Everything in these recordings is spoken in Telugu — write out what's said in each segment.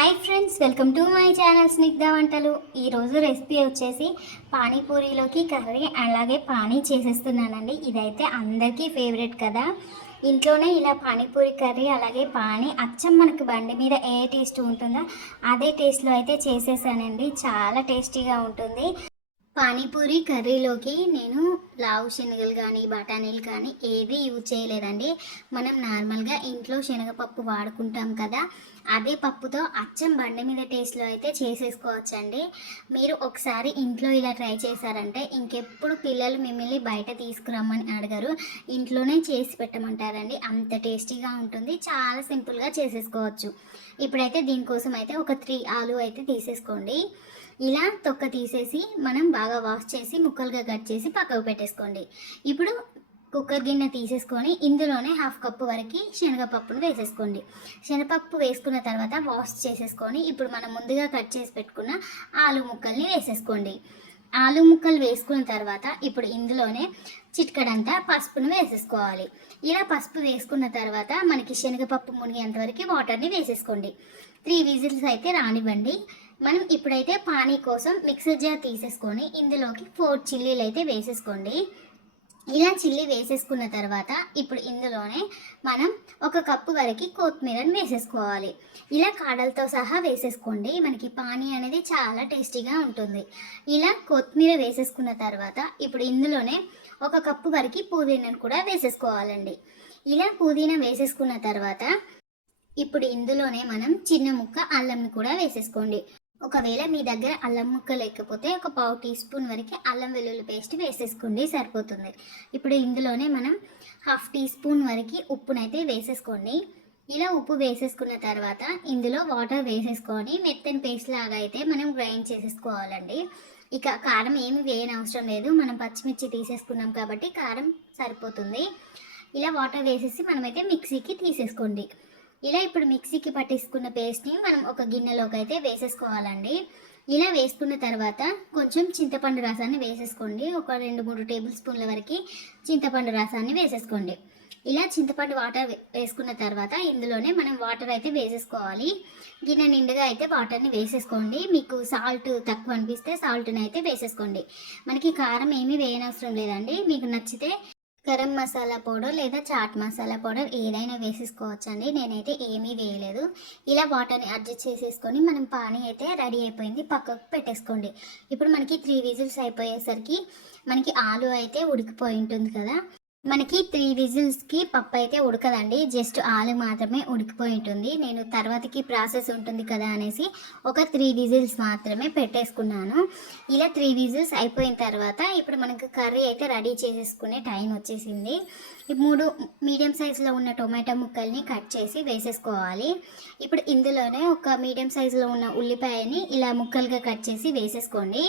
Hi friends, welcome to my channel Snigdha వంటలు. ఈరోజు రెసిపీ వచ్చేసి పానీపూరిలోకి కర్రీ అలాగే పానీ చేసేస్తున్నానండి. ఇదైతే అందరికీ ఫేవరెట్ కదా. ఇంట్లోనే ఇలా పానీపూరి కర్రీ అలాగే పానీ అచ్చం మనకు బండి మీద ఏ టేస్ట్ ఉంటుందో అదే టేస్ట్లో అయితే చేసేసానండి. చాలా టేస్టీగా ఉంటుంది. పానీపూరి కర్రీలోకి నేను లావు శనగలు కానీ బఠానీలు కానీ ఏది యూజ్ చేయలేదండి. మనం నార్మల్గా ఇంట్లో శనగపప్పు వాడుకుంటాం కదా, అదే పప్పుతో అచ్చం బండి మీద టేస్ట్లో అయితే చేసేసుకోవచ్చండి. మీరు ఒకసారి ఇంట్లో ఇలా ట్రై చేశారంటే ఇంకెప్పుడు పిల్లలు మిమ్మల్ని బయట తీసుకురమ్మని అడగరు, ఇంట్లోనే చేసి పెట్టమంటారండి. అంత టేస్టీగా ఉంటుంది, చాలా సింపుల్గా చేసేసుకోవచ్చు. ఇప్పుడైతే దీనికోసం అయితే ఒక 3 ఆలు అయితే తీసేసుకోండి. ఇలా తొక్క తీసేసి మనం బాగా వాష్ చేసి ముక్కలుగా కట్ చేసి పక్కకు పెట్టేసుకోండి. ఇప్పుడు కుక్కర్ గిన్నె తీసేసుకొని ఇందులోనే 1/2 కప్పు వరకు శనగపప్పును వేసేసుకోండి. శనగపప్పు వేసుకున్న తర్వాత వాష్ చేసేసుకొని ఇప్పుడు మనం ముందుగా కట్ చేసి పెట్టుకున్న ఆలు ముక్కల్ని వేసేసుకోండి. ఆలు ముక్కలు వేసుకున్న తర్వాత ఇప్పుడు ఇందులోనే చిటికడంతా పసుపును వేసేసుకోవాలి. ఇలా పసుపు వేసుకున్న తర్వాత మనకి శనగపప్పు మునిగేంత వరకు వాటర్ని వేసేసుకోండి. 3 విజిల్స్ అయితే రానివ్వండి. మనం ఇప్పుడైతే పానీ కోసం మిక్సర్ జార్ తీసేసుకొని ఇందులోకి 4 చిల్లీలు అయితే వేసేసుకోండి. ఇలా చిల్లీ వేసేసుకున్న తర్వాత ఇప్పుడు ఇందులోనే మనం 1 కప్పు వరకు కొత్తిమీరను వేసేసుకోవాలి. ఇలా కాడలతో సహా వేసేసుకోండి, మనకి పానీ అనేది చాలా టేస్టీగా ఉంటుంది. ఇలా కొత్తిమీర వేసేసుకున్న తర్వాత ఇప్పుడు ఇందులోనే 1 కప్పు వరకు పుదీనాను కూడా వేసేసుకోవాలండి. ఇలా పుదీనా వేసేసుకున్న తర్వాత ఇప్పుడు ఇందులోనే మనం చిన్న ముక్క అల్లంని కూడా వేసేసుకోండి. ఒకవేళ మీ దగ్గర అల్లం ముక్క లేకపోతే ఒక 1/2 టీ స్పూన్ వరకు అల్లం వెల్లుల్లి పేస్ట్ వేసేసుకోండి, సరిపోతుంది. ఇప్పుడు ఇందులోనే మనం 1/2 టీ స్పూన్ వరకు ఉప్పునైతే వేసేసుకోండి. ఇలా ఉప్పు వేసేసుకున్న తర్వాత ఇందులో వాటర్ వేసేసుకొని మెత్తని పేస్ట్ లాగా అయితే మనం గ్రైండ్ చేసేసుకోవాలండి. ఇక కారం ఏమి వేయని అవసరం లేదు, మనం పచ్చిమిర్చి తీసేసుకున్నాం కాబట్టి కారం సరిపోతుంది. ఇలా వాటర్ వేసేసి మనమైతే మిక్సీకి తీసేసుకోండి. ఇలా ఇప్పుడు మిక్సీకి పట్టేసుకున్న పేస్ట్ని మనం ఒక గిన్నెలోకి అయితే వేసేసుకోవాలండి. ఇలా వేసుకున్న తర్వాత కొంచెం చింతపండు రసాన్ని వేసేసుకోండి. ఒక 2-3 టేబుల్ స్పూన్ల వరకు చింతపండు రసాన్ని వేసేసుకోండి. ఇలా చింతపండు వాటర్ వేసుకున్న తర్వాత ఇందులోనే మనం వాటర్ అయితే వేసేసుకోవాలి. గిన్నె నిండుగా అయితే వాటర్ని వేసేసుకోండి. మీకు సాల్ట్ తక్కువ అనిపిస్తే సాల్ట్ని అయితే వేసేసుకోండి. మనకి కారం ఏమీ వేయనవసరం లేదండి. మీకు నచ్చితే గరం మసాలా పౌడర్ లేదా చాట్ మసాలా పౌడర్ ఏదైనా వేసేసుకోవచ్చండి. నేనైతే ఏమీ వేయలేదు. ఇలా వాటర్ని అడ్జస్ట్ చేసేసుకొని మనం పానీ అయితే రెడీ అయిపోయింది, పక్కకు పెట్టేసుకోండి. ఇప్పుడు మనకి 3 విజిల్స్ అయిపోయేసరికి మనకి ఆలు అయితే ఉడికిపోయి ఉంటుంది కదా. మనకి 3 విజిల్స్కి పప్పు అయితే ఉడకదండి, జస్ట్ ఆలు మాత్రమే ఉడికిపోయి ఉంటుంది. నేను తర్వాతకి ప్రాసెస్ ఉంటుంది కదా అనేసి ఒక 3 విజిల్స్ మాత్రమే పెట్టేసుకున్నాను. ఇలా 3 విజిల్స్ అయిపోయిన తర్వాత ఇప్పుడు మనకు కర్రీ అయితే రెడీ చేసేసుకునే టైం వచ్చేసింది. 3 మీడియం సైజులో ఉన్న టొమాటో ముక్కల్ని కట్ చేసి వేసేసుకోవాలి. ఇప్పుడు ఇందులోనే ఒక మీడియం సైజులో ఉన్న ఉల్లిపాయని ఇలా ముక్కలుగా కట్ చేసి వేసేసుకోండి.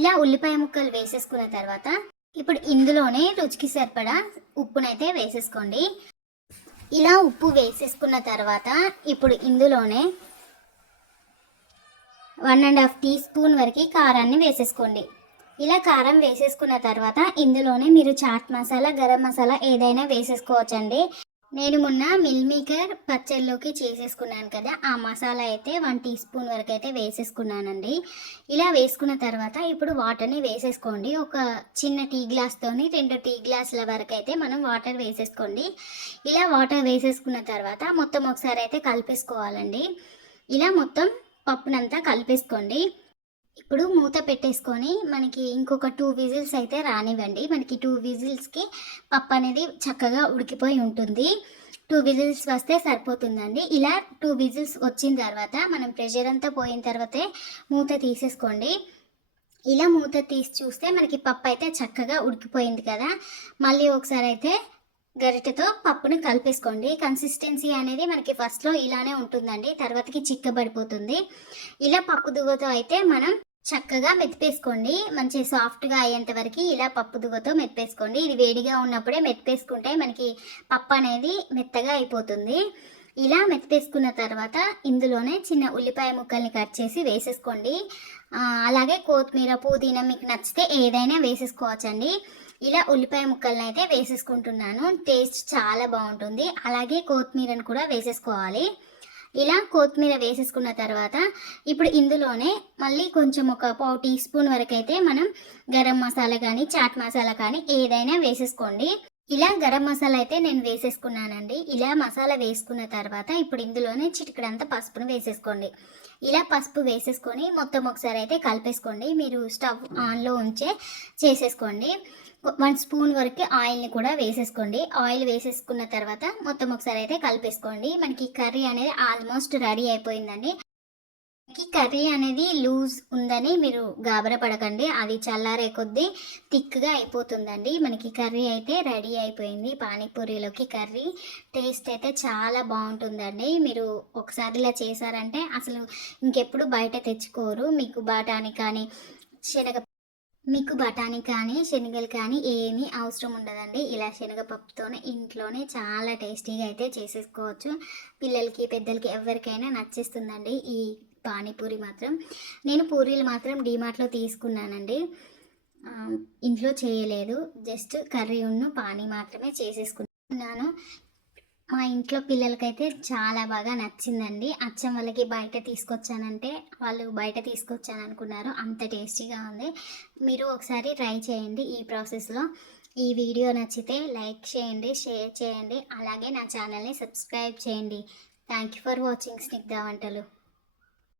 ఇలా ఉల్లిపాయ ముక్కలు వేసేసుకున్న తర్వాత ఇప్పుడు ఇందులోనే రుచికి సరిపడా ఉప్పునైతే వేసేసుకోండి. ఇలా ఉప్పు వేసేసుకున్న తర్వాత ఇప్పుడు ఇందులోనే 1.5 టీ స్పూన్ వరకు కారాన్ని వేసేసుకోండి. ఇలా కారం వేసేసుకున్న తర్వాత ఇందులోనే మీరు చాట్ మసాలా గరం మసాలా ఏదైనా వేసేసుకోవచ్చండి. నేను మొన్న మిల్ మేకర్ పచ్చళ్ళలోకి చేసేసుకున్నాను కదా, ఆ మసాలా అయితే 1 టీ స్పూన్ వరకు అయితే వేసేసుకున్నానండి. ఇలా వేసుకున్న తర్వాత ఇప్పుడు వాటర్ని వేసేసుకోండి. ఒక చిన్న టీ గ్లాస్తోని 2 టీ గ్లాసుల వరకు అయితే మనం వాటర్ వేసేసుకోండి. ఇలా వాటర్ వేసేసుకున్న తర్వాత మొత్తం ఒకసారి అయితే కలిపేసుకోవాలండి. ఇలా మొత్తం పప్పునంతా కలిపేసుకోండి. ఇప్పుడు మూత పెట్టేసుకొని మనకి ఇంకొక 2 విజిల్స్ అయితే రానివ్వండి. మనకి 2 విజిల్స్కి పప్పు అనేది చక్కగా ఉడికిపోయి ఉంటుంది. 2 విజిల్స్ వస్తే సరిపోతుందండి. ఇలా 2 విజిల్స్ వచ్చిన తర్వాత మనం ప్రెషర్ అంతా పోయిన తర్వాతే మూత తీసేసుకోండి. ఇలా మూత తీసి చూస్తే మనకి పప్పు అయితే చక్కగా ఉడికిపోయింది కదా. మళ్ళీ ఒకసారి అయితే గరిటెతో పప్పును కలిపేసుకోండి. కన్సిస్టెన్సీ అనేది మనకి ఫస్ట్లో ఇలానే ఉంటుందండి, తర్వాతకి చిక్కబడిపోతుంది. ఇలా పప్పు దువ్వతో అయితే మనం చక్కగా మెత్తిపేసుకోండి. మంచి సాఫ్ట్గా అయ్యేంత వరకు ఇలా పప్పు దువ్వతో మెత్తిపేసుకోండి. ఇది వేడిగా ఉన్నప్పుడే మెత్తిపేసుకుంటే మనకి పప్పు అనేది మెత్తగా అయిపోతుంది. ఇలా మెత్తిపేసుకున్న తర్వాత ఇందులోనే చిన్న ఉల్లిపాయ ముక్కల్ని కట్ చేసి వేసేసుకోండి. అలాగే కొత్తిమీర పుదీనా మీకు నచ్చితే ఏదైనా వేసేసుకోవచ్చండి. ఇలా ఉల్లిపాయ ముక్కల్ని అయితే వేసేసుకుంటున్నాను, టేస్ట్ చాలా బాగుంటుంది. అలాగే కొత్తిమీరను కూడా వేసేసుకోవాలి. ఇలా కొత్తిమీర వేసేసుకున్న తర్వాత ఇప్పుడు ఇందులోనే మళ్ళీ కొంచెం ఒక పావు టీ స్పూన్ వరకు అయితే మనం గరం మసాలా కానీ చాట్ మసాలా కానీ ఏదైనా వేసేసుకోండి. ఇలా గరం మసాలా అయితే నేను వేసేసుకున్నానండి. ఇలా మసాలా వేసుకున్న తర్వాత ఇప్పుడు ఇందులోనే చిటికెడంత పసుపును వేసేసుకోండి. ఇలా పసుపు వేసేసుకొని మొత్తం ఒకసారి అయితే కలిపేసుకోండి. మీరు స్టవ్ ఆన్లో ఉంచే చేసేసుకోండి. 1 స్పూన్ వరకు ఆయిల్ని కూడా వేసేసుకోండి. ఆయిల్ వేసేసుకున్న తర్వాత మొత్తం ఒకసారి అయితే కలిపేసుకోండి. మనకి కర్రీ అనేది ఆల్మోస్ట్ రెడీ అయిపోయిందండి. కర్రీ అనేది లూజ్ ఉందని మీరు గాబరా పడకండి, అది చల్లారే కొద్దీ థిక్గా అయిపోతుందండి. మనకి కర్రీ అయితే రెడీ అయిపోయింది. పానీపూరిలోకి కర్రీ టేస్ట్ అయితే చాలా బాగుంటుందండి. మీరు ఒకసారి ఇలా చేశారంటే అసలు ఇంకెప్పుడు బయట తెచ్చుకోరు. మీకు బఠానీ కానీ శనగలు కానీ ఏమీ అవసరం ఉండదండి. ఇలా శనగపప్పుతోనే ఇంట్లోనే చాలా టేస్టీగా అయితే చేసేసుకోవచ్చు. పిల్లలకి పెద్దలకి ఎవరికైనా నచ్చేస్తుందండి ఈ పానీపూరి మాత్రం. నేను పూరీలు మాత్రం డీమార్ట్లో తీసుకున్నానండి, ఇంట్లో చేయలేదు. జస్ట్ కర్రీ పానీ మాత్రమే చేసేసుకున్నాను. మా ఇంట్లో పిల్లలకైతే చాలా బాగా నచ్చిందండి. అచ్చం వాళ్ళకి బయట తీసుకొచ్చానంటే వాళ్ళు బయట తీసుకొచ్చాను అనుకున్నారు, అంత టేస్టీగా ఉంది. మీరు ఒకసారి ట్రై చేయండి ఈ ప్రాసెస్లో. ఈ వీడియో నచ్చితే లైక్ చేయండి, షేర్ చేయండి, అలాగే నా ఛానల్ని సబ్స్క్రైబ్ చేయండి. Thank you for watching Snigdha వంటలు.